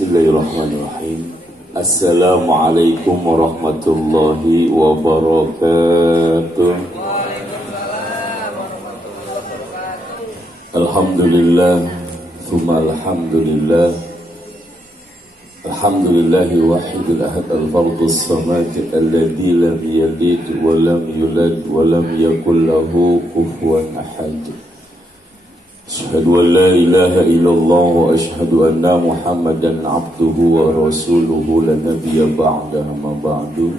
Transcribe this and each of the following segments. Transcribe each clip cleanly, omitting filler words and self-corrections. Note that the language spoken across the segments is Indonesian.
Bismillahirrahmanirrahim. Assalamualaikum warahmatullahi wabarakatuh. Alhamdulillah, thumma alhamdulillah. Alhamdulillahi wahidul ahad al-fardus samad alladzi lam yalid wa lam yulad wa lam yakul lahu kufuwan ahad. Asyhadu an la ilaha illallah wa asyhadu anna Muhammadan abduhu wa rasuluhu la nabiyya ba'dahu ma ba'du.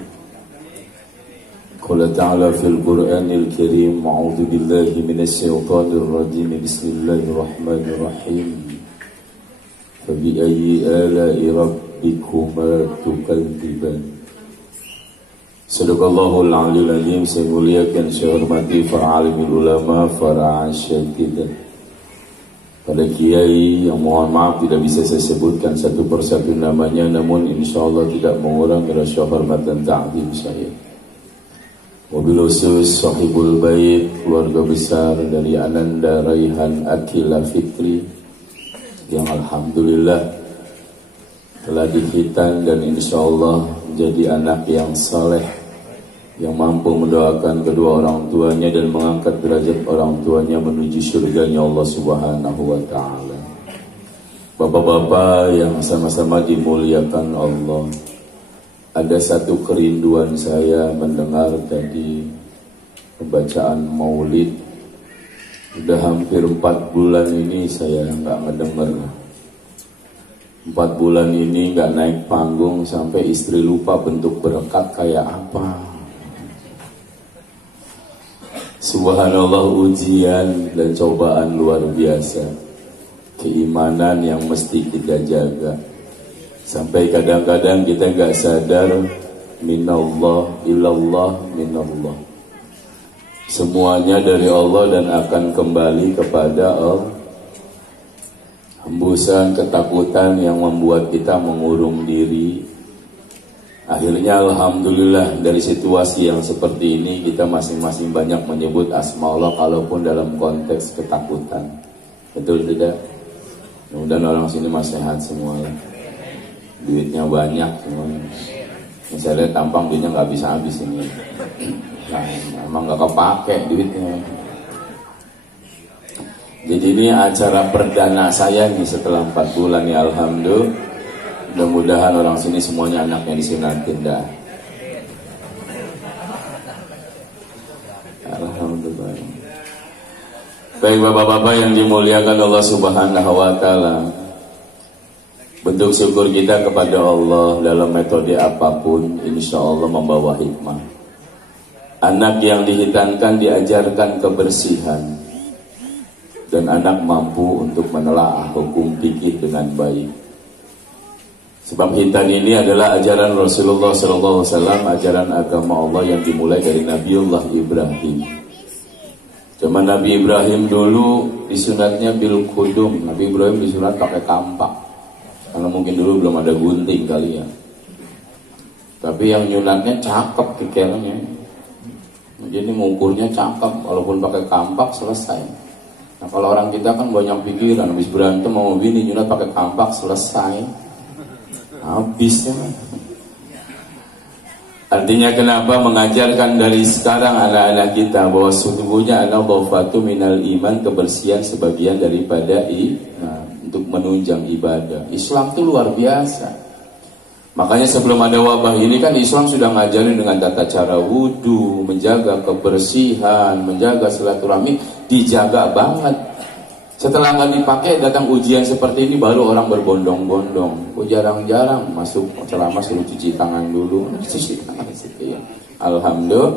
Qala ta'ala fil Qur'anil Karim, a'udzu billahi minasy syaithanir rajim. Bismillahirrahmanirrahim. Fa bi ayyi ala'i rabbikuma tukadziban. Sadaqallahul aliyyul azim. Saya muliakan, saya hormati para alimul ulama, para asyakidah, pada kiai yang mohon maaf tidak bisa saya sebutkan satu persatu namanya, namun insyaallah tidak mengurangi rasa hormat dan ta'zim saya. Wabil khusus sahibul bait, keluarga besar dari Ananda Raihan Akila Fitri yang alhamdulillah telah dikhitan dan insyaallah menjadi anak yang saleh, yang mampu mendoakan kedua orang tuanya dan mengangkat derajat orang tuanya menuju surganya Allah Subhanahu wa ta'ala. Bapak-bapak yang sama-sama dimuliakan Allah, ada satu kerinduan saya mendengar tadi pembacaan maulid. Sudah hampir 4 bulan ini saya nggak ngedenger. 4 bulan ini nggak naik panggung sampai istri lupa bentuk berkat kayak apa. Subhanallah, ujian dan cobaan luar biasa. Keimanan yang mesti kita jaga. Sampai kadang-kadang kita nggak sadar, minallah ilallah minallah. Semuanya dari Allah dan akan kembali kepada Allah. Hembusan ketakutan yang membuat kita mengurung diri. Akhirnya alhamdulillah dari situasi yang seperti ini kita masing-masing banyak menyebut asma Allah kalaupun dalam konteks ketakutan. Betul tidak? Mudah-mudahan orang sini masih sehat semua ya. Duitnya banyak semuanya. Saya lihat tampang duitnya nggak bisa habis ini. Nah, emang nggak kepake duitnya. Jadi ini acara perdana saya nih setelah 4 bulan ya, alhamdulillah. Mudah-mudahan orang sini semuanya anaknya disunatin dah. Alhamdulillah. Baik bapak-bapak yang dimuliakan Allah Subhanahu wa ta'ala, bentuk syukur kita kepada Allah dalam metode apapun insya Allah membawa hikmah. Anak yang dihitankan diajarkan kebersihan, dan anak mampu untuk menelaah hukum fikih dengan baik. Sebab hitan ini adalah ajaran Rasulullah SAW, ajaran agama Allah yang dimulai dari Nabiullah Ibrahim. Cuma Nabi Ibrahim dulu disunatnya bil kudum. Nabi Ibrahim disunat pakai kampak, karena mungkin dulu belum ada gunting kali ya. Tapi yang nyunatnya cakep kekernya. Jadi mengukurnya cakep, walaupun pakai kampak selesai. Nah kalau orang kita kan banyak pikiran, habis berantem mau bini nyunat pakai kampak selesai. Habisnya. Artinya kenapa mengajarkan dari sekarang anak-anak kita bahwa sesungguhnya an-nadhafatu minal iman, kebersihan sebagian daripada iman, untuk menunjang ibadah. Islam itu luar biasa. Makanya sebelum ada wabah ini kan Islam sudah ngajarin dengan tata cara wudu, menjaga kebersihan, menjaga silaturahmi, dijaga banget. Setelah nggak dipakai, datang ujian seperti ini, baru orang berbondong-bondong. Jarang-jarang masuk selama suruh cuci tangan dulu. Cuci tangan situ ya. Alhamdulillah.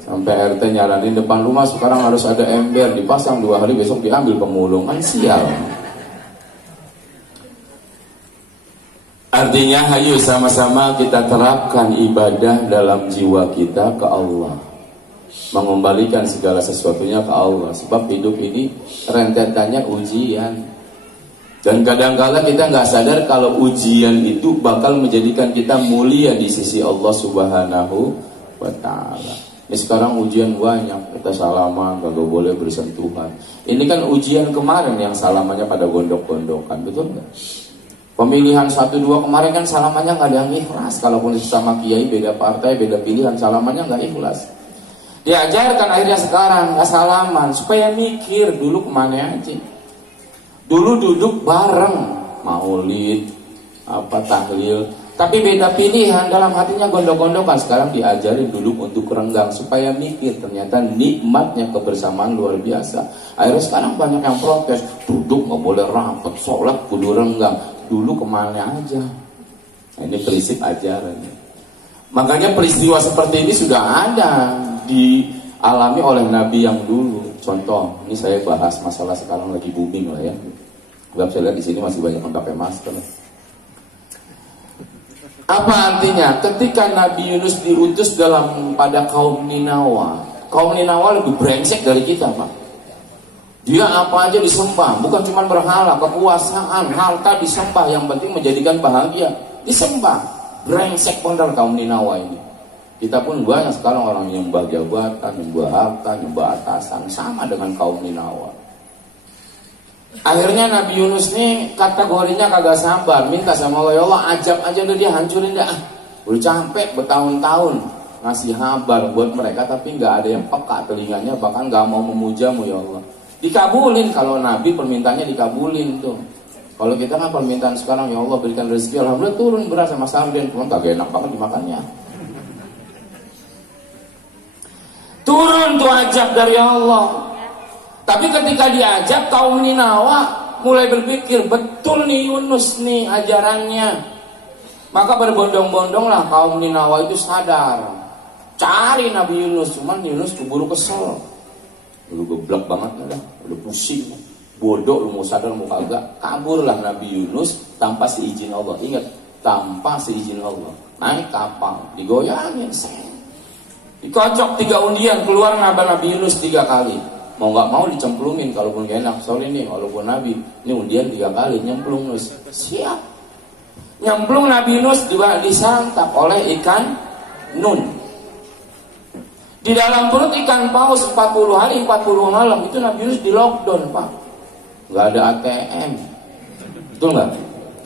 Sampai RT nyaranin depan rumah sekarang harus ada ember, dipasang 2 hari, besok diambil pemulung. Kan sial. Artinya ayo sama-sama kita terapkan ibadah dalam jiwa kita ke Allah, mengembalikan segala sesuatunya ke Allah. Sebab hidup ini rentetannya ujian. Dan kadang-kala kita nggak sadar kalau ujian itu bakal menjadikan kita mulia di sisi Allah Subhanahu wa ta'ala. Ini sekarang ujian banyak, kita salaman, gak boleh bersentuhan. Ini kan ujian kemarin yang salamannya pada gondok-gondokan, betul nggak? Pemilihan 1-2 kemarin kan salamannya nggak ada yang ikhlas. Kalaupun sesama kiai beda partai, beda pilihan, salamannya nggak ikhlas. Diajarkan akhirnya sekarang nggak salaman supaya mikir dulu kemana aja. Dulu duduk bareng maulid, tahlil, tapi beda pilihan, dalam hatinya gondok-gondokan. Sekarang diajarin duduk untuk renggang supaya mikir, ternyata nikmatnya kebersamaan luar biasa. Akhirnya sekarang banyak yang protes, duduk nggak boleh rapat, sholat kudu renggang. Dulu kemana aja? Nah, ini prinsip ajaran. Makanya peristiwa seperti ini sudah ada dialami oleh Nabi yang dulu. Contoh, ini saya bahas masalah sekarang lagi booming lah ya. Sebab saya lihat di sini masih banyak yang pakai masker. Apa artinya? Ketika Nabi Yunus diutus pada kaum Ninawa. Kaum Ninawa lebih brengsek dari kita, Pak. Dia apa aja disembah, bukan cuma berhala, kekuasaan, harta disembah, yang penting menjadikan bahagia, disembah. Brengsek bener kaum Ninawa ini. Kita pun banyak sekarang orang yang nyembah jabatan, nyembah harta, nyembah atasan, sama dengan kaum Ninawa. Akhirnya Nabi Yunus ini kategorinya kagak sabar, minta sama Allah, ya Allah ajab aja udah dia hancurin dah. Udah capek bertahun-tahun ngasih kabar buat mereka, tapi nggak ada yang peka telinganya, bahkan nggak mau memujamu ya Allah. Dikabulin, kalau Nabi permintaannya dikabulin tuh. Kalau kita kan permintaan sekarang, ya Allah berikan rezeki, alhamdulillah turun beras sama sarden, cuma kagak enak banget dimakannya. Turun tuh ajab dari Allah. Tapi ketika diajak kaum Ninawa mulai berpikir, betul nih Yunus nih ajarannya. Maka berbondong-bondonglah kaum Ninawa itu sadar, cari Nabi Yunus, cuman Yunus keburu kesel. Lu geblek banget dah, udah pusing, bodoh lu mau sadar mau kagak. Kaburlah Nabi Yunus tanpa seizin Allah. Ingat, tanpa seizin Allah. Naik kapal, digoyangin, dikocok 3 undian, keluar Nabi Yunus 3 kali. Mau nggak mau dicemplungin, kalaupun gak enak. Sorry nih, walaupun Nabi, ini undian 3 kali, nyemplung Yunus. Siap. Nyemplung Nabi Yunus juga disantap oleh ikan nun. Di dalam perut ikan paus 40 hari 40 malam itu Nabi Yunus di lockdown, Pak. Gak ada ATM. Betul gak?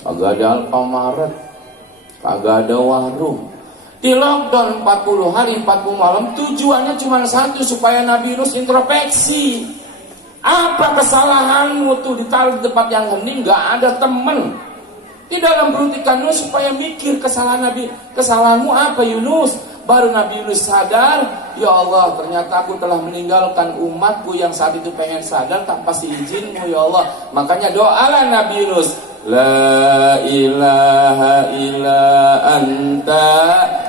Kagak ada Alfamaret, kagak ada warung. Di lockdown 40 hari 40 malam. Tujuannya cuma satu, supaya Nabi Yunus introspeksi. Apa kesalahanmu tuh ditaruh di tempat yang hening, gak ada temen. Di dalam perut ikan Yunus supaya mikir kesalahan Nabi. Kesalahanmu apa Yunus? Baru Nabi Yunus sadar, ya Allah ternyata aku telah meninggalkan umatku yang saat itu pengen sadar tanpa seizinku ya Allah. Makanya doalah Nabi Yunus, la ilaha illa anta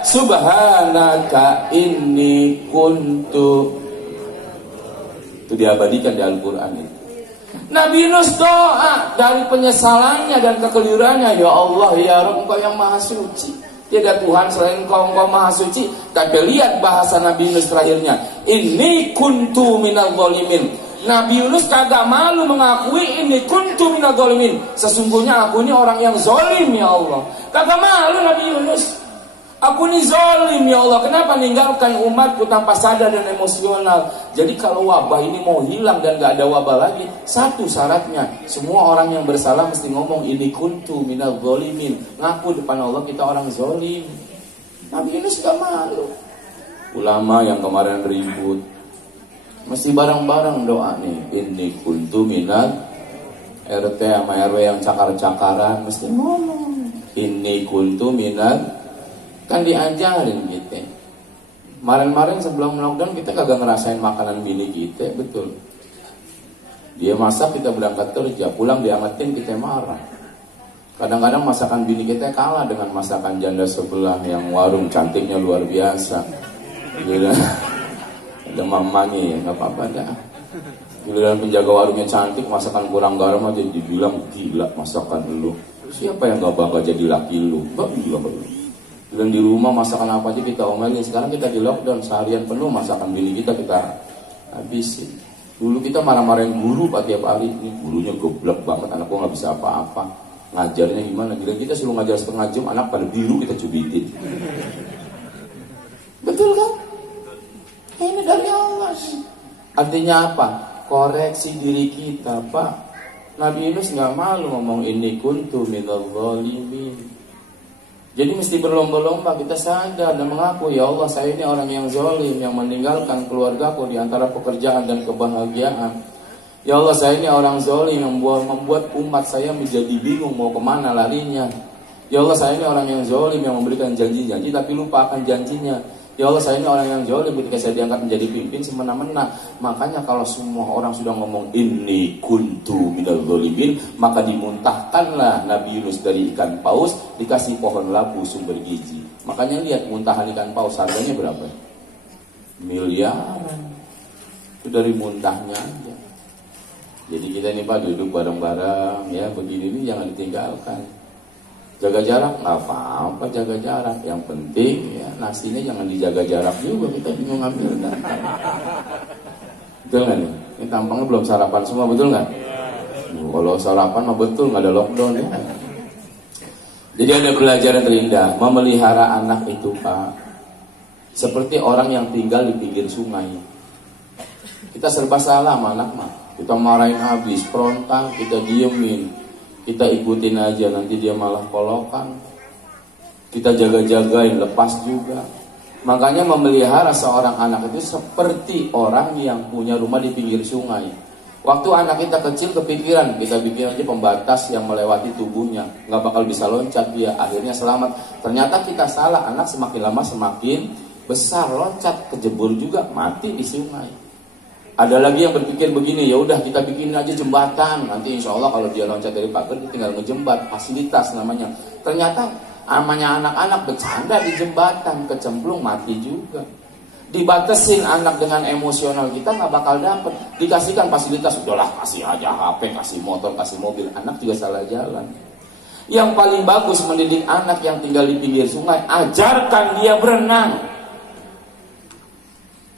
subhanaka inni kuntu. Itu diabadikan di Al-Quran itu. Nabi Yunus doa dari penyesalannya dan kekeliruannya, ya Allah ya Rabb, Engkau yang maha suci. Tidak Tuhan selain Engkau maha suci. Tapi lihat bahasa Nabi Yunus terakhirnya, inni kuntu minal zalimin. Nabi Yunus kagak malu mengakui ini kuntu minal zalimin. Sesungguhnya aku ini orang yang zalim ya Allah. Kagak malu Nabi Yunus. Aku ini zalim ya Allah. Kenapa meninggalkan umatku tanpa sadar dan emosional? Jadi kalau wabah ini mau hilang dan gak ada wabah lagi, satu syaratnya, semua orang yang bersalah mesti ngomong ini kuntu minal zalimin. Ngaku depan Allah kita orang zalim. Nabi Yunus gak malu. Ulama yang kemarin ribut mesti bareng-bareng doa nih, ini kuntu minal, RT sama RW yang cakar-cakaran mesti ngomong ini kuntu minal. Kan diajarin gitu. Kemarin-kemarin sebelum lockdown kita kagak ngerasain makanan bini kita, betul. Dia masak, kita berangkat kerja, pulang diangetin, kita marah. Kadang-kadang masakan bini kita kalah dengan masakan janda sebelah yang warung cantiknya luar biasa. Gila. Ada mamanya ya, nggak apa-apa dah. Giliran penjaga warungnya cantik, masakan kurang garam aja dibilang gila masakan lu. Siapa yang nggak bangga jadi laki lu? Nggak gila lu. Dan di rumah masakan apa aja kita omelin. Sekarang kita di lockdown, seharian penuh masakan bini kita habisin. Dulu kita marah-marahin guru Pak tiap hari. Ini gurunya goblok banget, anakku gak bisa apa-apa. Ngajarnya gimana? Gila kita suruh ngajar setengah jam, anak pada biru kita cubitin. Betul kan? Ini dari Allah. Artinya apa? Koreksi diri kita, Pak. Nabi Yunus nggak malu ngomong inni kuntu minadh dhalimin. Jadi mesti berlomba-lomba kita sadar dan mengaku, ya Allah saya ini orang yang zalim, yang meninggalkan keluargaku di antara pekerjaan dan kebahagiaan. Ya Allah saya ini orang zalim yang membuat umat saya menjadi bingung mau kemana larinya. Ya Allah saya ini orang yang zalim yang memberikan janji-janji tapi lupa akan janjinya. Ya Allah saya ini orang yang zalim ketika saya diangkat menjadi pimpin semena-mena. Makanya kalau semua orang sudah ngomong inni kuntu minadh dhalimin, maka dimuntahkanlah Nabi Yunus dari ikan paus, dikasih pohon labu sumber gizi. Makanya lihat muntahan ikan paus harganya berapa? Miliaran. Itu dari muntahnya aja. Jadi kita ini Pak duduk bareng-bareng ya, begini ini jangan ditinggalkan. Jaga jarak nggak apa-apa, jaga jarak. Yang penting ya nasinya jangan dijaga jarak juga, kita bingung ngambil datang. Betul nggak nih? Ini tampangnya belum sarapan semua, betul nggak? Kalau sarapan mah betul, nggak ada lockdown ya. Jadi ada pelajaran terindah, memelihara anak itu Pak, seperti orang yang tinggal di pinggir sungai. Kita serba salah sama anak mah. Kita marahin habis, frontal, kita diemin, kita ikutin aja, nanti dia malah kolokan. Kita jaga-jagain, lepas juga. Makanya memelihara seorang anak itu seperti orang yang punya rumah di pinggir sungai. Waktu anak kita kecil kepikiran, kita bikin aja pembatas yang melewati tubuhnya, nggak bakal bisa loncat dia, akhirnya selamat. Ternyata kita salah, anak semakin lama semakin besar, loncat, kejebur juga, mati di sungai. Ada lagi yang berpikir begini, ya udah kita bikin aja jembatan, nanti insya Allah kalau dia loncat dari pagar dia tinggal ngejembat, fasilitas namanya. Ternyata namanya anak-anak bercanda di jembatan, kecemplung mati juga. Dibatasin anak dengan emosional kita nggak bakal dapet. Dikasihkan fasilitas, udahlah kasih aja HP, kasih motor, kasih mobil, anak juga salah jalan. Yang paling bagus mendidik anak yang tinggal di pinggir sungai, ajarkan dia berenang.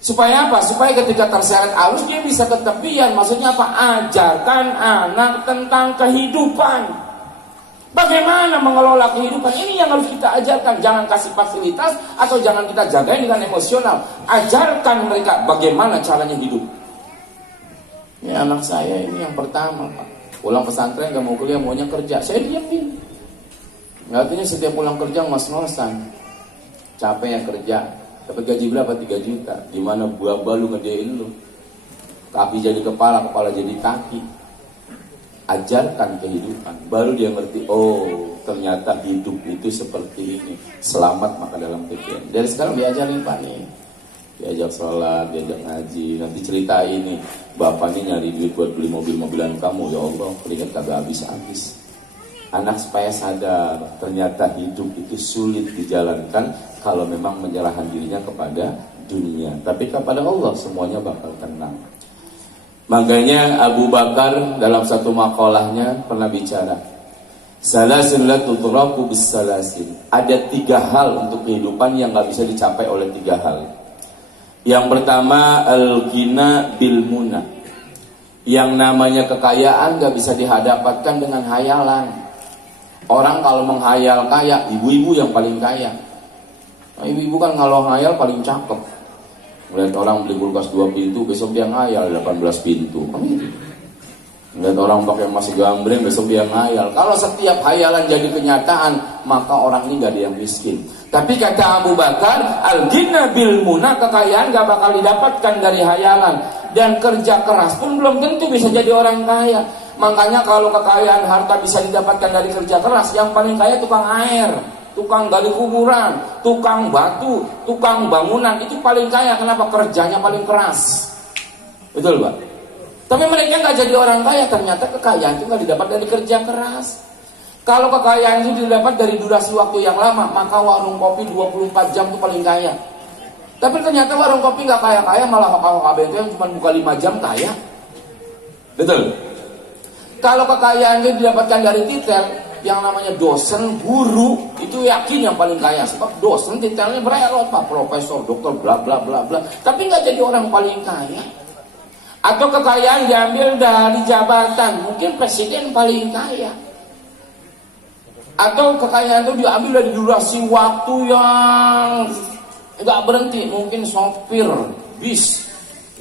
Supaya apa? Supaya ketika terseret arus dia bisa ke tepian. Maksudnya apa? Ajarkan anak tentang kehidupan. Bagaimana mengelola kehidupan? Ini yang harus kita ajarkan. Jangan kasih fasilitas atau jangan kita jagain dengan emosional. Ajarkan mereka bagaimana caranya hidup. Ini anak saya ini yang pertama Pak. Pulang pesantren gak mau kuliah, maunya kerja. Saya diamin. Artinya setiap pulang kerja ngos-ngosan. Capek ya kerja. Dapat gaji berapa? 3 juta. Gimana buah lu ngedein lu? Kaki jadi kepala, kepala jadi kaki. Ajarkan kehidupan. Baru dia ngerti, oh ternyata hidup itu seperti ini. Selamat maka dalam kehidupan. Dari sekarang diajarin Pak nih. Diajak sholat, diajak ngaji. Nanti cerita ini, bapak nih nyari duit buat beli mobil-mobilan kamu. Ya Allah, keringat kagak habis-habis. Anak supaya sadar, ternyata hidup itu sulit dijalankan kalau memang menyerahkan dirinya kepada dunia. Tapi kepada Allah semuanya bakal tenang. Makanya Abu Bakar dalam satu makalahnya pernah bicara, salasin la tudraku bis salasin. Ada 3 hal untuk kehidupan yang gak bisa dicapai oleh 3 hal. Yang pertama al-ghina bil muna. Yang namanya kekayaan gak bisa dihadapkan dengan hayalan. Orang kalau menghayal kaya, ibu-ibu yang paling kaya. Nah, ibu-ibu kan kalau ngayal paling cakep. Melihat orang beli kulkas 2 pintu, besok dia ngayal 18 pintu. Melihat orang pakai emas gambreng, besok dia ngayal. Kalau setiap hayalan jadi kenyataan, maka orang ini gak ada yang miskin. Tapi kata Abu Bakar, al-ghina bil muna, kekayaan gak bakal didapatkan dari hayalan. Dan kerja keras pun belum tentu bisa jadi orang kaya. Makanya kalau kekayaan harta bisa didapatkan dari kerja keras, yang paling kaya tukang air, tukang gali kuburan, tukang batu, tukang bangunan, itu paling kaya. Kenapa? Kerjanya paling keras. Betul Pak? Tapi mereka gak jadi orang kaya. Ternyata kekayaan itu gak didapat dari kerja keras. Kalau kekayaan itu didapat dari durasi waktu yang lama, maka warung kopi 24 jam itu paling kaya. Tapi ternyata warung kopi gak kaya-kaya, malah KKB itu yang cuma buka 5 jam kaya. Betul? Kalau kekayaan itu didapatkan dari titel, yang namanya dosen, guru, itu yakin yang paling kaya. Sebab dosen titelnya bererot, Pak, profesor, dokter, bla bla bla bla. Tapi nggak jadi orang paling kaya. Atau kekayaan diambil dari jabatan, mungkin presiden paling kaya. Atau kekayaan itu diambil dari durasi waktu yang nggak berhenti, mungkin sopir bis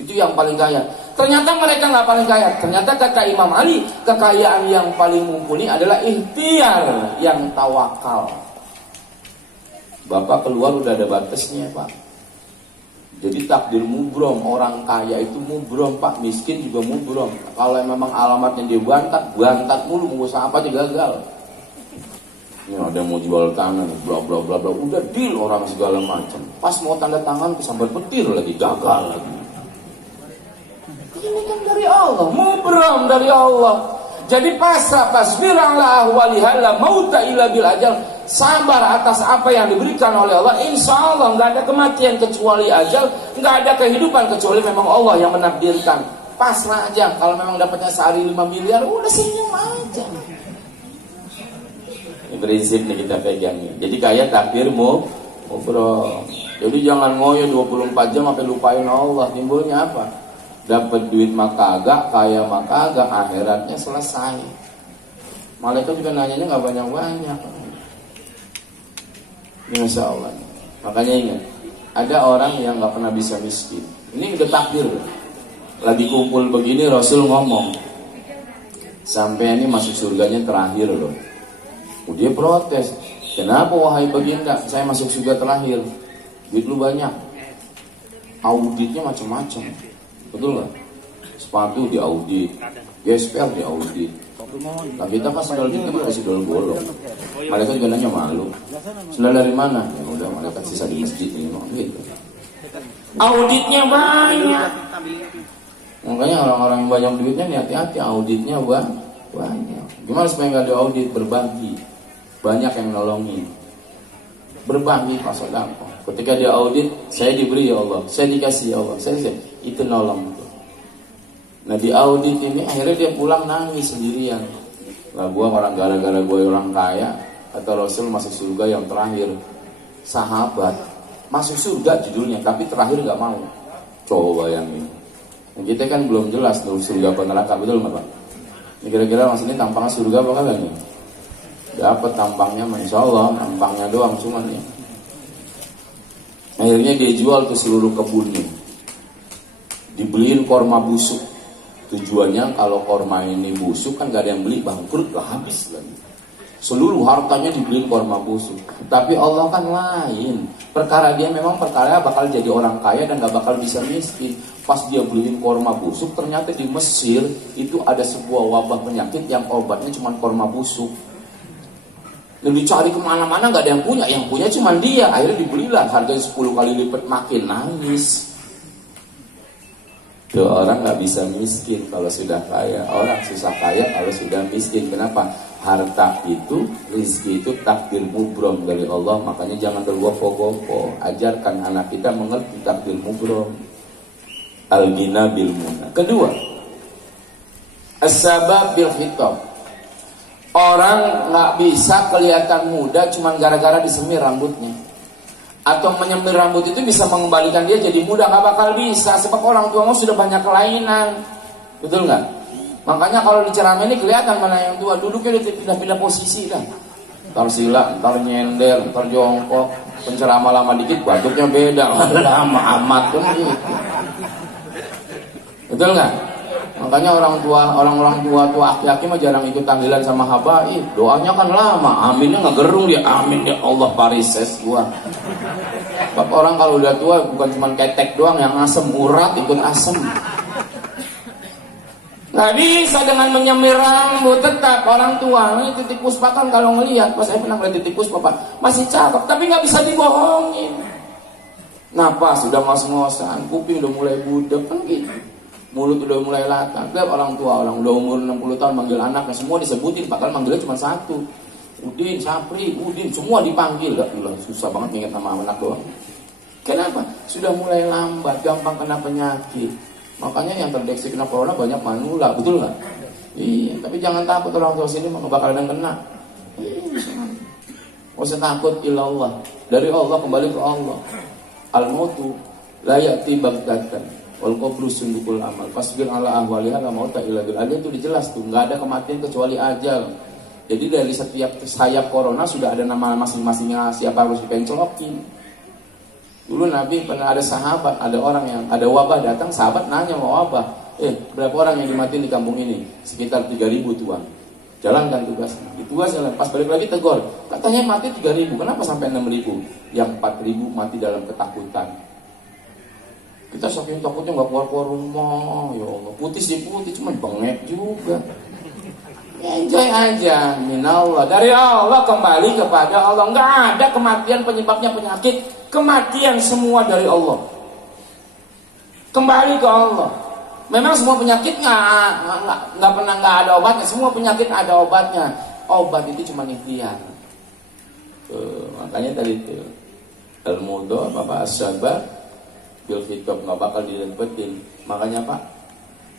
Itu yang paling kaya. Ternyata mereka nggak paling kaya. Ternyata kata Imam Ali, kekayaan yang paling mumpuni adalah ikhtiar yang tawakal. Bapak keluar udah ada batasnya, Pak. Jadi takdir mubrom, orang kaya itu mubrom, Pak. Miskin juga mubrom. Kalau memang alamatnya dia bantat mulu, mau usaha apa aja gagal. Ini ada yang mau jual tanah, bla bla bla bla, udah deal orang segala macam. Pas mau tanda tangan kesambar petir lagi, gagal lagi. Ini kan dari Allah, mubrom dari Allah. Jadi pasbirallah walihala mauta illa bil ajal. Sabar atas apa yang diberikan oleh Allah. Insya Allah nggak ada kematian kecuali ajal, nggak ada kehidupan kecuali memang Allah yang menakdirkan. Pasrah aja. Kalau memang dapatnya sehari 5 miliar, udah senyum aja. Ini prinsip nih kita pegang. Jadi kayak takdirmu, bro. Jadi jangan ngoyo 24 jam sampai lupain Allah. Timbulnya apa? Dapat duit maka agak, kaya maka agak, akhiratnya selesai. Malaikat juga nanyanya nggak banyak-banyak. Ini Masya Allah. Makanya ingat, ada orang yang nggak pernah bisa miskin. Ini udah takdir. Lagi kumpul begini Rasul ngomong, sampai ini masuk surganya terakhir loh. Dia protes, kenapa wahai baginda, saya masuk surga terakhir, duit lu banyak, auditnya macam-macam. Betul nggak? Sepatu diaudit, gesper diaudit. Nah, kita pas sendal kita masih sendal bolong. Malaikat juga nanya, malu. Sendal dari mana? Ya udah, malaikat sisa di masjid ini. Gitu. Auditnya banyak. Makanya orang-orang yang banyak duitnya hati-hati, auditnya banyak. Gimana supaya nggak ada audit? Berbagi. Banyak yang nolongin. Berbagi pas sedekah. Ketika dia audit, saya diberi ya Allah, saya dikasih ya Allah, saya itu nolong. Nah di audit ini akhirnya dia pulang nangis sendirian. Lah gua orang gara-gara gua orang kaya, kata Rasul masuk surga yang terakhir. Sahabat masuk surga judulnya, tapi terakhir nggak mau. Coba bayangin. Nah, kita kan belum jelas tuh surga apa neraka, betul nggak Pak? Ini kira-kira maksudnya tampangnya surga apa kagak nih? Dapat tampangnya, Masya Allah, tampangnya doang cuman ya. Akhirnya dia jual ke seluruh kebunnya, dibeliin korma busuk. Tujuannya kalau korma ini busuk kan gak ada yang beli, bangkrut lah, habis lagi. Seluruh hartanya dibeliin korma busuk. Tapi Allah kan lain. Perkara dia memang perkara bakal jadi orang kaya dan gak bakal bisa miskin. Pas dia beliin korma busuk, ternyata di Mesir itu ada sebuah wabah penyakit yang obatnya cuma korma busuk. Dan dicari kemana-mana gak ada yang punya cuma dia. Akhirnya dibelilah, harganya 10 kali lipat, makin nangis. Tuh orang gak bisa miskin kalau sudah kaya. Orang susah kaya kalau sudah miskin. Kenapa? Harta itu, rezeki itu takdir mubrom dari Allah. Makanya jangan bergopo-gopo. Ajarkan anak kita mengerti takdir mubrom. Al-ghina bil muna. Kedua, as-sabab bil khitab. Orang gak bisa kelihatan muda cuma gara-gara disemir rambutnya. Atau menyemir rambut itu bisa mengembalikan dia jadi muda, nggak bakal bisa. Sebab orang tua mau sudah banyak kelainan, betul nggak? Makanya kalau di ceramah ini kelihatan mana yang tua, duduknya udah pindah-pindah posisi dah. Ntar sila, ntar nyender, ntar jongkok. Penceramah lama dikit, batuknya beda, lama amat kan gitu. Betul nggak? Makanya orang-orang tua aki-aki mah jarang ikut tanggilan sama habaib. Doanya kan lama, aminnya nggak gerung dia, amin ya Allah parises gua. Sebab orang kalau udah tua bukan cuma ketek doang yang asem, urat ikut asem. Nggak bisa dengan menyemir rambut. Tetap orang tua ini Titiek Puspa kan kalau ngelihat, pas saya pernah ngeliat Titiek Puspa Pak, masih cakep tapi nggak bisa dibohongin. Napas sudah ngos-ngosan, kuping udah mulai budek kan gitu. Mulut udah mulai latah. Lihat orang tua, orang udah umur 60 tahun manggil anaknya semua disebutin, padahal manggilnya cuma satu. Udin, Sapri, Udin, semua dipanggil. Susah banget ingat nama anak doang. Kenapa? Sudah mulai lambat, gampang kena penyakit. Makanya yang terdeteksi kena corona banyak manula, betul nggak? Iya, tapi jangan takut orang tua sini bakal ada yang kena. Nggak usah takut, ilallah. Dari Allah kembali ke Allah. Al-mautu la ya'ti baghtatan. Wal qabru sundukul amal. Fasbir ala ahwaliha la mauta illa bil ajal. Itu dijelas tuh, enggak ada kematian kecuali ajal. Jadi dari setiap sayap corona sudah ada nama masing-masingnya siapa harus dipencolokin. Dulu Nabi pernah ada sahabat, ada orang yang ada wabah datang, sahabat nanya mau wabah. Berapa orang yang dimatiin di kampung ini? Sekitar 3.000 tuan. Jalankan tugasnya. Ditugas jalan. Pas balik lagi tegur. Katanya mati 3.000. Kenapa sampai 6.000? Yang 4.000 mati dalam ketakutan. Kita saking takutnya nggak keluar rumah. Ya Allah, putih sih putih, cuma bengek juga. Enjoy aja, minallah, dari Allah kembali kepada Allah. Nggak ada kematian penyebabnya penyakit. Kematian semua dari Allah. Kembali ke Allah. Memang semua penyakit nggak pernah nggak ada obatnya. Semua penyakit ada obatnya. Obat itu cuma ikhtiar. Makanya tadi itu al-mudha Bapak as-sabar bil khitab nggak bakal didapetin. Makanya Pak,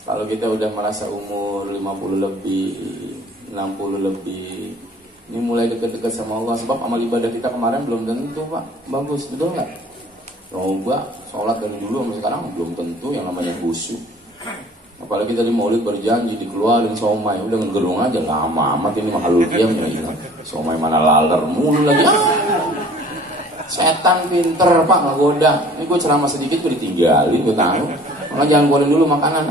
kalau kita udah merasa umur 50 lebih, 60 lebih, ini mulai dekat-dekat sama Allah. Sebab amal ibadah kita kemarin belum tentu Pak bagus, betul nggak? Coba sholat dari dulu sampai sekarang belum tentu yang namanya khusyuk. Apalagi tadi maulid berjanji dikeluarin somai, udah ngegerung aja, lama amat ini makhluk diam ya. Somai mana laler mulu lagi. Setan pinter Pak ngegoda. Ini gue ceramah sedikit gue ditinggalin, gue tahu. Makanya jangan keluarin dulu makanan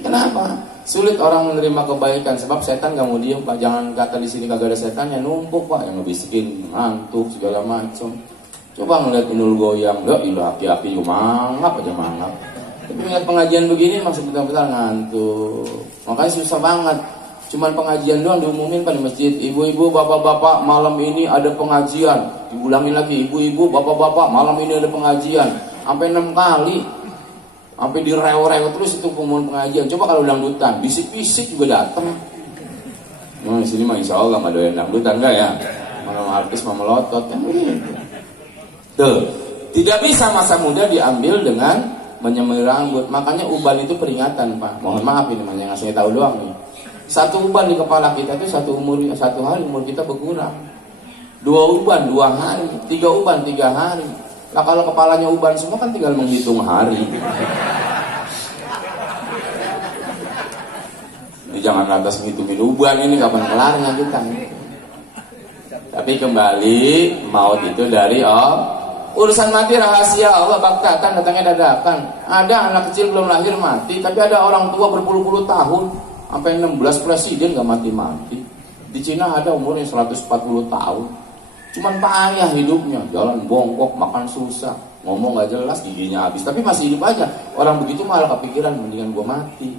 Kenapa? Sulit orang menerima kebaikan sebab setan gak mau diem Pak. Jangan kata di sini kagak ada setan, ya numpuk Pak, yang ngebisikin, ngantuk segala macam. Coba ngeliat Inul goyang, ya ilah aki-aki mangap aja mangap. Tapi ngeliat pengajian begini maksud betul-betul ngantuk. Makanya susah banget. Cuman pengajian doang diumumin pada masjid. Ibu-ibu, bapak-bapak, malam ini ada pengajian. Diulangin lagi, ibu-ibu, bapak-bapak, malam ini ada pengajian. Sampai 6 kali. Sampai direo-reo terus itu pengumuman pengajian. Coba kalau dangdutan, bisik-bisik juga datang. Nah, di sini mah insya Allah nggak doyan dangdutan enggak ya? Mana artis mau melotot kan begitu. Tuh, tidak bisa masa muda diambil dengan menyemir rambut. Makanya uban itu peringatan Pak. Mohon maaf ini yang ngasih tahu doang nih. Satu uban di kepala kita itu satu hari umur kita berkurang. 2 uban 2 hari, 3 uban 3 hari. Nah kalau kepalanya uban semua kan tinggal menghitung hari. Ini jangan lantas ngitungin uban ini kapan kelarnya kita. Tapi kembali maut itu dari urusan mati rahasia Allah baktakan, datangnya dadakan. Ada anak kecil belum lahir mati, tapi ada orang tua berpuluh-puluh tahun sampai 16 presiden gak mati-mati. Di Cina ada umurnya 140 tahun. Cuman payah hidupnya, jalan bongkok, makan susah, ngomong gak jelas, giginya habis, tapi masih hidup aja. Orang begitu malah kepikiran mendingan gua mati.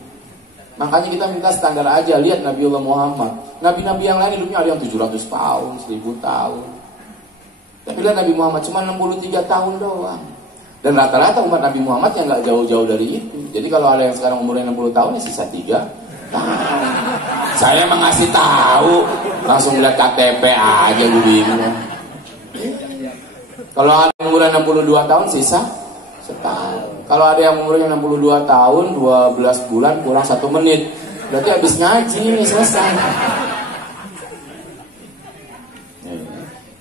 Makanya kita minta standar aja. Lihat Nabiullah Muhammad. Nabi-nabi yang lain hidupnya ada yang 700 tahun, 1000 tahun. Tapi lihat Nabi Muhammad cuma 63 tahun doang. Dan rata-rata umat Nabi Muhammad yang gak jauh-jauh dari itu. Jadi kalau ada yang sekarang umurnya 60 tahun ya sisa 3 tahun. Saya emang ngasih tahu, langsung lihat KTP aja gue bingung. Kalau ada yang umurnya 62 tahun sisa setahun. Kalau ada yang umurnya 62 tahun 12 bulan kurang 1 menit, berarti habis ngaji ini selesai.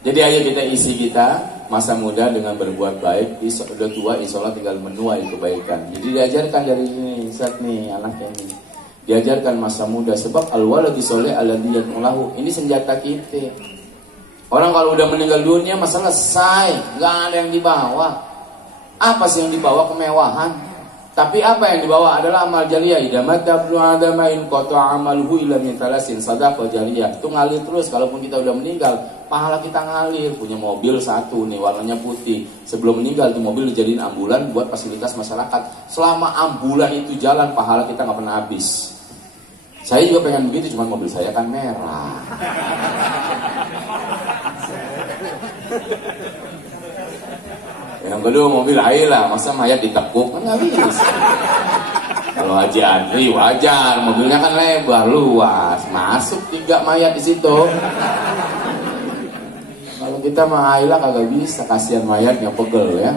Jadi ayo kita isi masa muda dengan berbuat baik. Udah tua insya Allah tinggal menuai kebaikan. Jadi diajarkan dari ini Ustaz nih anaknya ini, diajarkan masa muda. Sebab al-waladu sholih alladzi yad'ulahu. Ini senjata kita. Orang kalau udah meninggal dunia masa selesai, nggak ada yang dibawa. Apa sih yang dibawa? Kemewahan. Tapi apa yang dibawa adalah amal jariyah. Idza mata ibnu adama in qata'a amaluhu illa min thalasin sadaqah jariyah. Itu ngalir terus. Kalaupun kita udah meninggal, pahala kita ngalir. Punya mobil satu nih warnanya putih. Sebelum meninggal tuh mobil dijadiin ambulan buat fasilitas masyarakat. Selama ambulan itu jalan, pahala kita nggak pernah habis. Saya juga pengen begitu, cuman mobil saya kan merah. Yang kedua mobil air lah, masa mayat ditekuk kan nggak bisa. Kalau Haji Andri wajar, mobilnya kan lebar luas, masuk 3 mayat di situ. Kalau kita mah Aila kagak bisa, kasihan mayatnya pegel ya.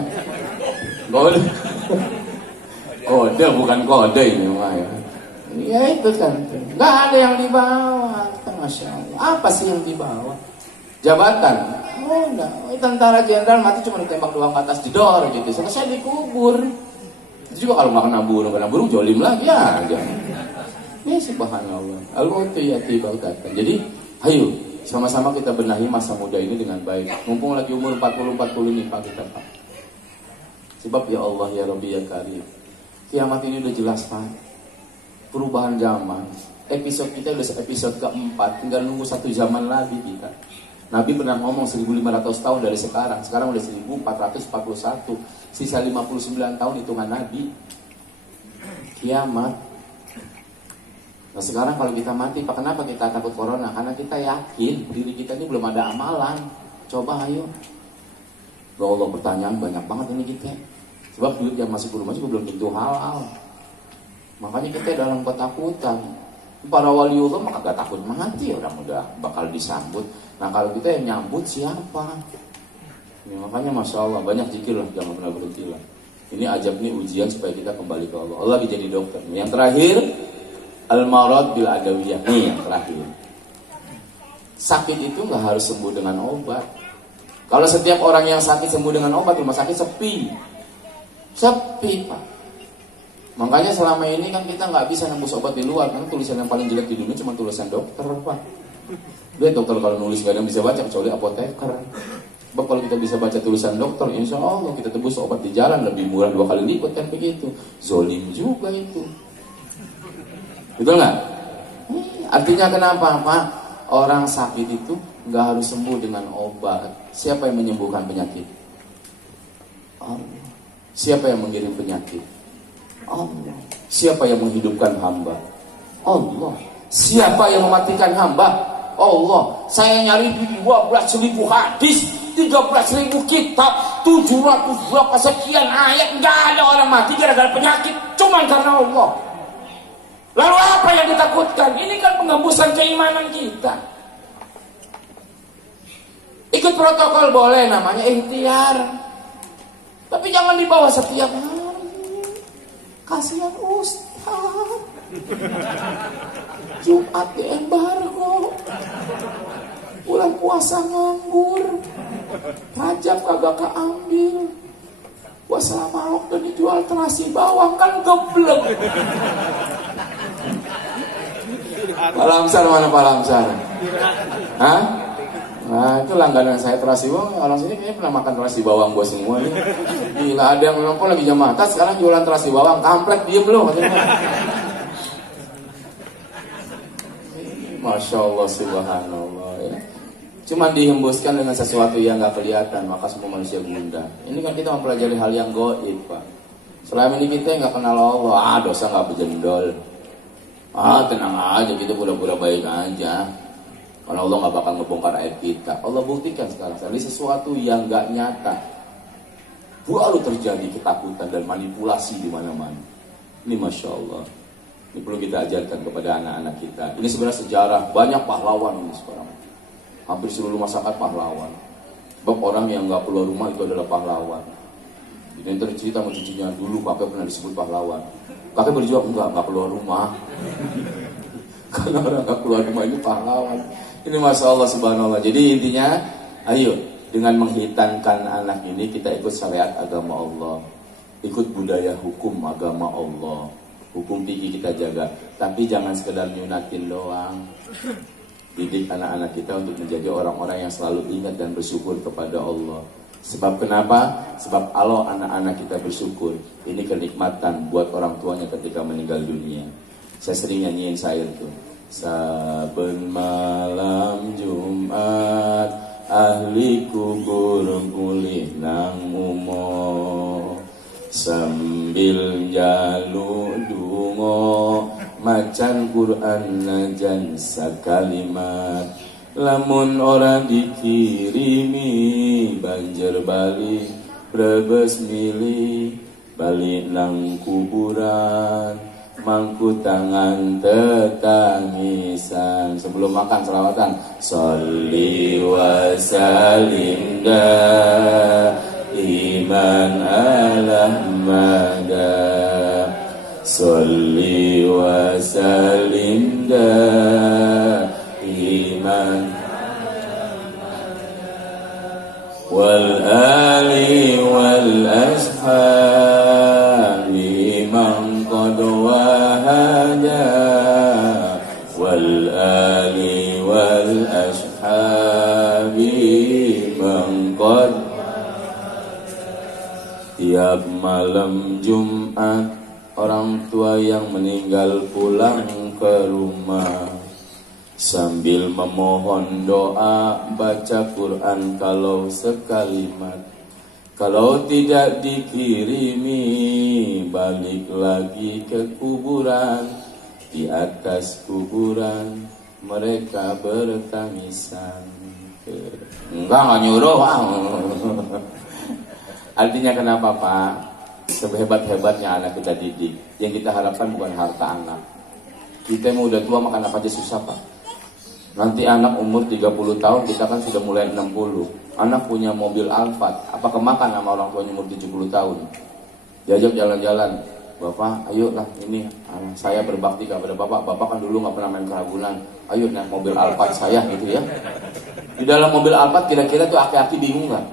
Kode bukan kode ini mayat. Ya itu kan, nggak ada yang dibawa. Masya Allah, apa sih yang dibawa? Jabatan. Oh enggak, tentara jenderal mati cuma ditembak doang ke atas jedor gitu. Selesai dikubur. Itu juga kalau nggak kena burung jolim lagi ya aja. Ini subhanallah. Al-mautu yati baghtatan. Jadi, ayo sama-sama kita benahi masa muda ini dengan baik. Mumpung lagi umur 40 nih Pak kita Pak. Sebab ya Allah ya Rabbi ya Karim, kiamat ini udah jelas Pak. Perubahan zaman. Episode kita udah episode keempat, tinggal nunggu satu zaman lagi kita. Nabi pernah ngomong 1500 tahun dari sekarang udah 1441, sisa 59 tahun hitungan Nabi. Kiamat. Nah sekarang kalau kita mati, Pak, kenapa kita takut corona? Karena kita yakin diri kita ini belum ada amalan. Coba ayo. Ya Allah, pertanyaan banyak banget ini kita. Sebab duit yang masuk ke rumah juga belum tentu halal. Makanya kita dalam ketakutan. Para waliullah maka gak takut mati, orang udah bakal disambut. Nah kalau kita yang nyambut siapa? Ya, makanya Masya Allah banyak zikir lah, jangan pernah berhenti lah. Ini ajab nih ujian supaya kita kembali ke Allah. Allah lagi jadi dokter. Yang terakhir, al-marad bil adawiyah. Nih yang terakhir. Sakit itu gak harus sembuh dengan obat. Kalau setiap orang yang sakit sembuh dengan obat, rumah sakit sepi. Sepi Pak. Makanya selama ini kan kita nggak bisa nembus obat di luar, karena tulisan yang paling jelek di dunia cuma tulisan dokter Pak. Dia dokter kalau nulis gak ada yang bisa baca kecuali apoteker. Sebab kalau kita bisa baca tulisan dokter, insya Allah kita tebus obat di jalan lebih murah 2 kali lipat kan begitu. Zolim juga itu. Betul nggak? Artinya kenapa Pak? Orang sakit itu nggak harus sembuh dengan obat. Siapa yang menyembuhkan penyakit? Allah. Siapa yang mengirim penyakit? Allah. Siapa yang menghidupkan hamba? Allah. Siapa yang mematikan hamba? Allah. Saya nyari 12.000 hadis, 13.000 kitab, 700 berapa sekian ayat, nggak ada orang mati gara-gara penyakit, cuma karena Allah. Lalu apa yang ditakutkan? Ini kan pengembusan keimanan kita. Ikut protokol boleh, namanya ikhtiar, tapi jangan dibawa setiap hari. Kasihan Ustaz, Jumat di embargo, bulan puasa nganggur, Rajab kagak keambil, puasa malok dan dijual terasi bawang, kan geblek. Pak Lamsar mana Pak Lamsar? Hah? Nah itu langganan saya terasi bawang. Orang sini kayaknya pernah makan terasi bawang gua semua nih. Gila, ada yang memang lagi jam mata sekarang jualan terasi bawang. Kampret, diem loh katanya. Masya Allah subhanallah ya. Cuma dihembuskan dengan sesuatu yang gak kelihatan, maka semua manusia gundah. Ini kan kita mempelajari hal yang gaib Pak. Selama ini kita yang gak kenal Allah, dosa gak berjendol. Tenang aja, kita pura-pura baik aja. Karena Allah gak bakal ngebongkar aib kita. Allah buktikan sekarang. Jadi sesuatu yang gak nyata baru terjadi ketakutan dan manipulasi di mana-mana. Ini Masya Allah. Ini perlu kita ajarkan kepada anak-anak kita. Ini sebenarnya sejarah. Banyak pahlawan ini sekarang. Hampir seluruh masyarakat pahlawan. Sebab orang yang gak keluar rumah itu adalah pahlawan. Ini cerita sama cucunya dulu. Kakek pernah disebut pahlawan. Kakek berjuang gak keluar rumah. Karena orang gak keluar rumah ini pahlawan. Ini Masya Allah subhanallah. Jadi intinya, ayo dengan menghitankan anak ini kita ikut syariat agama Allah, ikut budaya hukum agama Allah, hukum tinggi kita jaga. Tapi jangan sekedar nyunatin doang. Didik anak-anak kita untuk menjadi orang-orang yang selalu ingat dan bersyukur kepada Allah. Sebab kenapa? Sebab kalau anak-anak kita bersyukur, ini kenikmatan buat orang tuanya ketika meninggal dunia. Saya sering nyanyiin syair tuh. Saben malam Jumat ahli kubur pulih nang umo, sambil jalu dungo macan Quran najan sakalimat, lamun ora dikirimi banjir bali brebes milih balik nang kuburan, mangku tangan tetangisan. Sebelum makan selawatan, sholli wa sallim iman ala mada, sholli wa sallim iman wal ali wal ashabi man qad wahada wal ali wal ashab Gelap malam Jumat, orang tua yang meninggal pulang ke rumah, sambil memohon doa, baca Quran kalau sekalimat. Kalau tidak dikirimi, balik lagi ke kuburan. Di atas kuburan mereka bertangisan. Enggak nyuruh. Artinya kenapa Pak? Sehebat-hebatnya anak kita didik, yang kita harapkan bukan harta anak. Kita mau udah tua makan apa aja susah Pak. Nanti anak umur 30 tahun, kita kan sudah mulai 60. Anak punya mobil Alphard, apa kemakan sama orang tuanya umur 70 tahun? Diajak jalan-jalan, Bapak ayolah ini saya berbakti kepada Bapak. Bapak kan dulu gak pernah main kerabunan. Ayo naik mobil Alphard saya gitu ya. Di dalam mobil Alphard kira-kira tuh aki-aki bingung gak?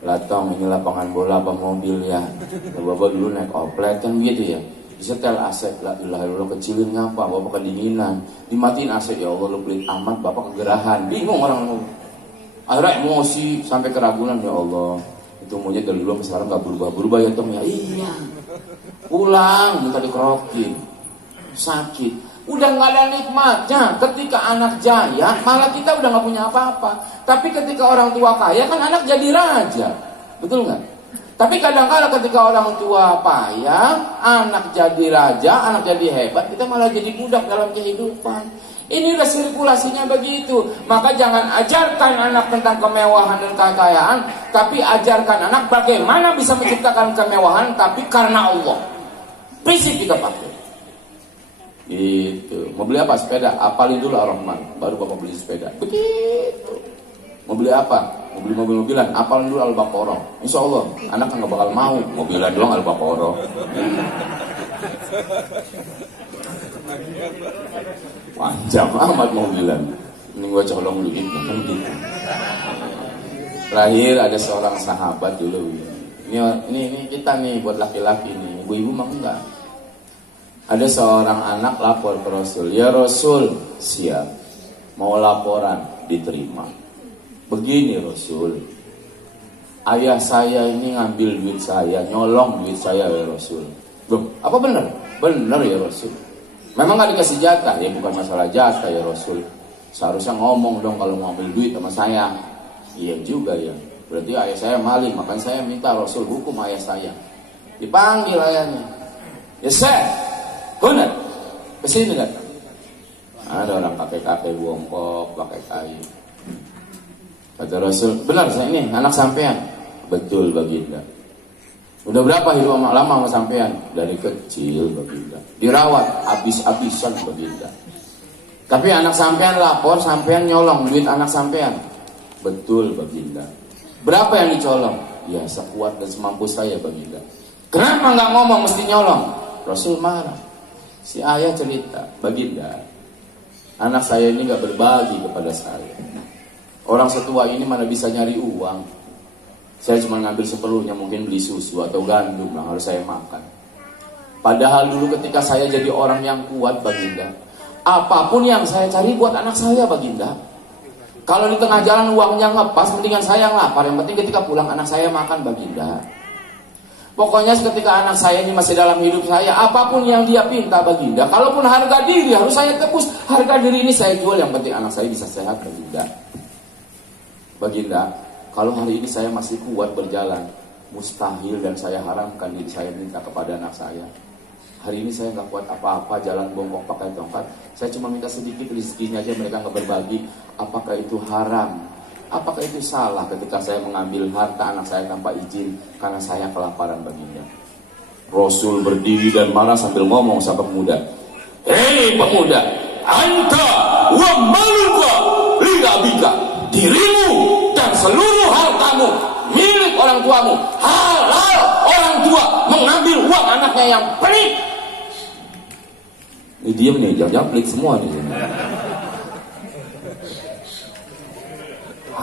Latong ini lapangan bola apa mobil ya. Bapak dulu naik oplet kan gitu ya. Disetel AC, la ilaha illallah, kecilin ngapa? Bapak kedinginan. Dimatiin AC, ya Allah lu pelit amat, Bapak kegerahan. Bingung orang. Akhirnya emosi sampai keragunan, ya Allah. Itu monyet dari dulu sampai sekarang gak berubah-berubah ya Tom ya. Iya. Pulang minta dikerokin. Sakit. Udah gak ada nikmatnya. Ketika anak jaya, malah kita udah gak punya apa-apa. Tapi ketika orang tua kaya, kan anak jadi raja. Betul gak? Tapi kadang-kadang ketika orang tua payah, anak jadi raja, anak jadi hebat, kita malah jadi budak dalam kehidupan. Ini udah sirkulasinya begitu. Maka jangan ajarkan anak tentang kemewahan dan kekayaan, tapi ajarkan anak bagaimana bisa menciptakan kemewahan, tapi karena Allah. Prinsip kita pakai. Gitu. Mau beli apa? Sepeda. Apalin dulu Ar-Rahman, baru Bapak beli sepeda. Begitu. Mau beli apa? Mau beli mobil-mobilan. Apalin dulu Al-Baqarah. Insya Allah anak kan gak bakal mau. Mobilan doang Al-Baqarah. Panjang amat mobilan. Ini gua colong dulu kan gitu. Terakhir ada seorang sahabat dulu. Ini kita nih buat laki-laki nih. Ibu-ibu mah enggak. Ada seorang anak lapor ke Rasul. Ya Rasul, siap. Mau laporan, diterima. Begini Rasul, ayah saya ini ngambil duit saya, nyolong duit saya ya Rasul. Loh, apa benar? Benar ya Rasul. Memang gak dikasih jatah, ya bukan masalah jatah ya Rasul. Seharusnya ngomong dong kalau mau ambil duit sama saya. Iya juga ya, berarti ayah saya maling, makanya saya minta Rasul hukum ayah saya. Dipanggil ayahnya. Ya saya, benar, kesini datang. Ada orang kakek-kakek bongkok, pakai kayu. Kata Rasul, benar saya ini anak sampean. Betul Baginda. Udah berapa hidup lama sama sampean? Dari kecil Baginda. Dirawat habis-habisan Baginda. Tapi anak sampean lapor, sampean nyolong duit anak sampean. Betul Baginda. Berapa yang dicolong? Ya sekuat dan semampu saya Baginda. Kenapa nggak ngomong mesti nyolong? Rasul marah. Si ayah cerita, Baginda, anak saya ini nggak berbagi kepada saya. Orang setua ini mana bisa nyari uang. Saya cuma ngambil seperlunya, mungkin beli susu atau gandum yang harus saya makan. Padahal dulu ketika saya jadi orang yang kuat Baginda, apapun yang saya cari buat anak saya Baginda. Kalau di tengah jalan uangnya ngepas, mendingan saya yang lapar. Yang penting ketika pulang anak saya makan Baginda. Pokoknya ketika anak saya ini masih dalam hidup saya, apapun yang dia pinta Baginda, kalaupun harga diri harus saya tebus. Harga diri ini saya jual, yang penting anak saya bisa sehat Baginda. Baginda, kalau hari ini saya masih kuat berjalan, mustahil dan saya haramkan diri saya minta kepada anak saya. Hari ini saya nggak kuat apa-apa, jalan bongkok pakai tongkat. Saya cuma minta sedikit rezekinya aja, mereka nggak berbagi. Apakah itu haram? Apakah itu salah ketika saya mengambil harta anak saya tanpa izin karena saya kelaparan Baginda? Rasul berdiri dan marah sambil ngomong sama pemuda. Hei pemuda, anta wa maluka li abika. Dirimu dan seluruh hartamu milik orang tuamu. Halal orang tua mengambil uang anaknya yang pelit. Ini diam nih, jangan pelit semua nih.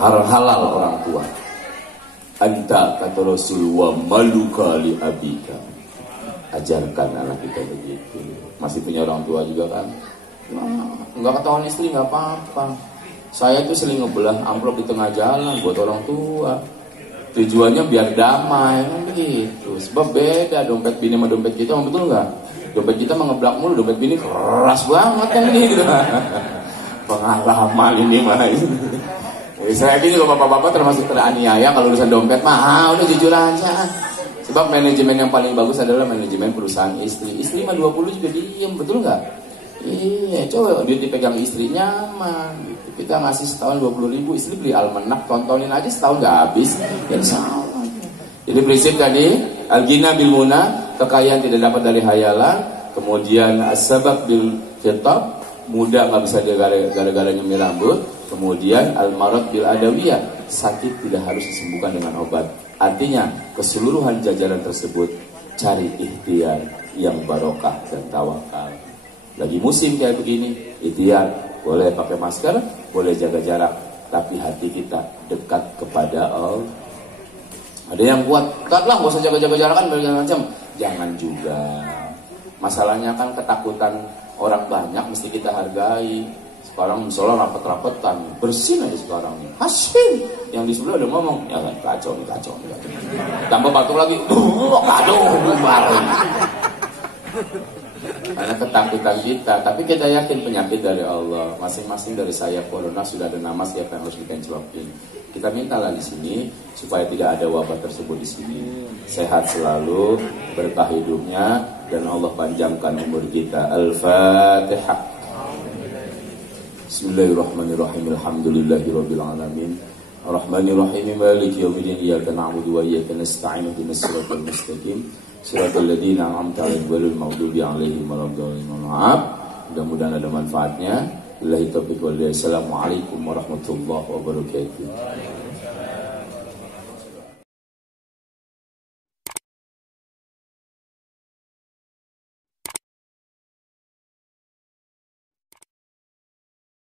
Halal orang tua. Anta kata Rasul wa maluka li abika. Ajarkan anak kita begitu. Masih punya orang tua juga kan? Nah, nggak ketahuan istri nggak apa-apa. Saya itu sering ngebelah amplop di tengah jalan buat orang tua. Tujuannya biar damai, begitu. Sebab beda dompet bini sama dompet kita, betul nggak? Dompet kita mengeblak mulu, dompet bini keras banget kan gitu. Pengalaman ini mah. Saya yakin kalau bapak-bapak termasuk teraniaya kalau urusan dompet mah, udah jujur aja. Sebab manajemen yang paling bagus adalah manajemen perusahaan istri. Istri mah 20 juga diem, betul nggak? Iya, coba dia dipegang istri nyaman. Gitu. Kita ngasih setahun 20.000, istri beli almanak, tontonin aja setahun nggak habis. Ya salah. Jadi prinsip tadi, al-ghina bil muna, kekayaan tidak dapat dari hayalan. Kemudian as-sabab bil khitab, muda nggak bisa gara-gara nyemir rambut. Kemudian al-marad bil adawiyah, sakit tidak harus disembuhkan dengan obat. Artinya keseluruhan jajaran tersebut cari ikhtiar yang barokah dan tawakal. Lagi musim kayak begini, ikhtiar boleh pakai masker, boleh jaga jarak, tapi hati kita dekat kepada Allah. Ada yang kuat, enggak usah jaga jarak kan macam. Jangan juga. Masalahnya kan ketakutan orang banyak mesti kita hargai. Sekarang misalnya rapet-rapetan, bersin aja sekarang nih. Hasil yang di sebelah udah ngomong, ya kan kacau nih. Tambah batuk lagi, kacau baru. Karena ketakutan kita, tapi kita yakin penyakit dari Allah. Masing-masing dari saya corona sudah ada nama siapa yang harus kita jawabin. Kita mintalah di sini supaya tidak ada wabah tersebut di sini. Sehat selalu, berkah hidupnya, dan Allah panjangkan umur kita. Al-Fatihah. Bismillahirrahmanirrahim. Alhamdulillahirabbil alamin. Arrahmanirrahim. Maliki yaumiddin. Iyyaka na'budu wa iyyaka nasta'in. Ihdinas siratal mustaqim. Siratal ladzina an'amta 'alaihim ghairil maghdubi 'alaihim waladdallin. Maaf. Mudah-mudahan ada manfaatnya. Billahi taufiq wal hidayah. Assalamualaikum warahmatullahi wabarakatuh.